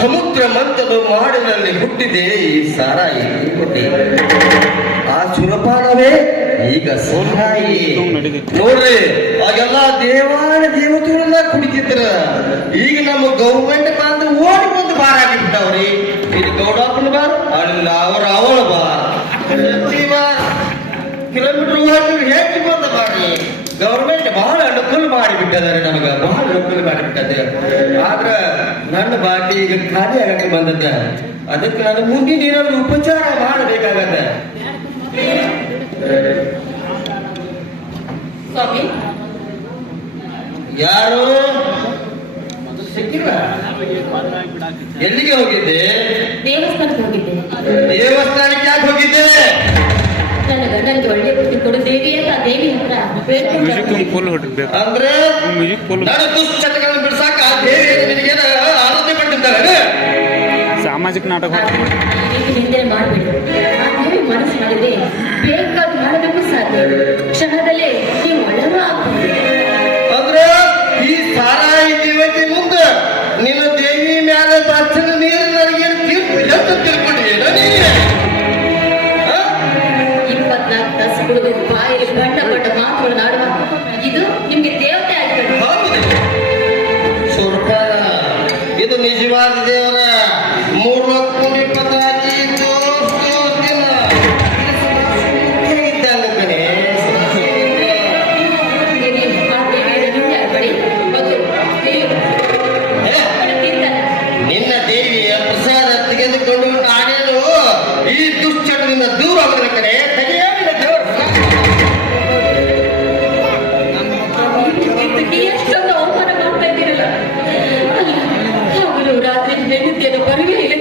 ಸಮುದ್ರ ಮಂತದ ಮಾಡಿನಲ್ಲಿ ಹುಟ್ಟಿದೆ ಈ ಸಾರಾಯಿ ದೇವತೆ. ಆ ಸುರಪಾನವೇ ಈಗ ಸಾರಾಯಿ. ನೋಡ್ರಿ, ಆಗೆಲ್ಲ ದೇವಾನ ದೇವತೆಗಳನ್ನ ಕುಡಿತಿದ್ರ. ಈಗ ನಮ್ಮ ಗೌರ್ಮೆಂಟ್ ಬಂದು ಓಡಿ ಬಂದು ಬಾರ್ ಆಗಿಬಿಟ್ಟವ್ರಿ. ಇದು ಗೌಡಪ್ಪನ ಬಾರ್, ಅಲ್ಲಿ ಅವಳ ಬಾರ್. ಕಿಲೋಮೀಟರ್ ಹೆಚ್ಚು ಬಂದ ಬಾರಿ. ಗೌರ್ಮೆಂಟ್ ಬಹಳ ಅನುಕೂಲ ಮಾಡಿಬಿಟ್ಟಿದ್ದಾರೆ, ನಮಗ ಬಹಳ ಅನುಕೂಲ ಮಾಡಿಬಿಟ್ಟದೆ. ಆದ್ರ ನನ್ನ ಬಾಕಿ ಈಗ ಖಾಲಿ ಆಗಕ್ಕೆ ಬಂದದ್ದ. ಅದಕ್ಕೆ ನಾನು ಮುಂದಿನ ದಿನ ಉಪಚಾರ ಮಾಡಬೇಕಾಗತ್ತ. ಯಾರು ಸಿಕ್ಕಿಲ್ಲ? ಎಲ್ಲಿಗೆ ಹೋಗಿದ್ದೆ? ದೇವಸ್ಥಾನಕ್ಕೆ ಹೋಗಿದ್ದೆ. ದೇವಸ್ಥಾನಕ್ಕೆ ಯಾಕೆ ಹೋಗಿದ್ದೆ? ನನ್ನ ಗಂಡನಿಗೆ ಒಳ್ಳೆ ಬುದ್ಧಿ ಕೊಡು ದೇವಿ ಅಂತ ದೇವಿ ಹತ್ರ ಅಂದ್ರೆ ನಾನು ದುಶ್ಚಟಗಳನ್ನು ಬಿಡ್ಸಾಕ ದೇವಿ ಆರಾಧನೆ ಪಟ್ಟಿದ್ದಾರೆ. ಸಾಮಾಜಿಕ ನಾಟಕ ನಿಂದೆ ಮಾಡಬೇಡಿ. ಆ ದೇವಿ ಮನಸ್ಸು ಮಾಡಿದ್ರೆ ಬೇಕಾದ ಮಾಡಬೇಕು ಸಾಧ್ಯ. ಕ್ಷಣದಲ್ಲೇ ನೀವು ಒಳ್ಳೆಯ ಅಂದ್ರೆ ಈ ಸಾರಾಯಿ ದೇವತೆ ಮುಂದೆ ನಿನ್ನ ದೇವಿ ಮ್ಯಾಲ ತಕ್ಷಣ ನೀರು ನನಗೆ ತೀರ್ಪು ಅಂತ ತಿಳ್ಕೊಂಡಿದ್ದೀನ ನೀನು? 24 ತಾಸು ಕುಡಿದು ಬಾಯಲ್ಲಿ ಗಂಟ ಪಟ್ಟ ಮಾತುಗಳು ನಾಡುವ ಇದು ನಿಮ್ಗೆ ದೇವತೆ ಆಗ್ತದೆ. ಸ್ವಲ್ಪ ಇದು ನಿಜವಾದ ದೇವರ 3,25,000 ನಿನ್ನ ದೇವಿಯ ಪ್ರಸಾದ ತೆಗೆದುಕೊಂಡು ನಾನೇನು ಈ ದುಶ್ಚಟದಿಂದ ದೂರ ಹೋಗದ ಕಡೆ ಎಷ್ಟೊಂದು ಅವಮಾನ ಮಾಡ್ತಾ ಇದ್ದೀರಲ್ಲ. ಹಗಲು ರಾತ್ರಿ ಹೆಂಡತಿಯನ್ನು ಬರುವೇ ಇಲ್ಲ.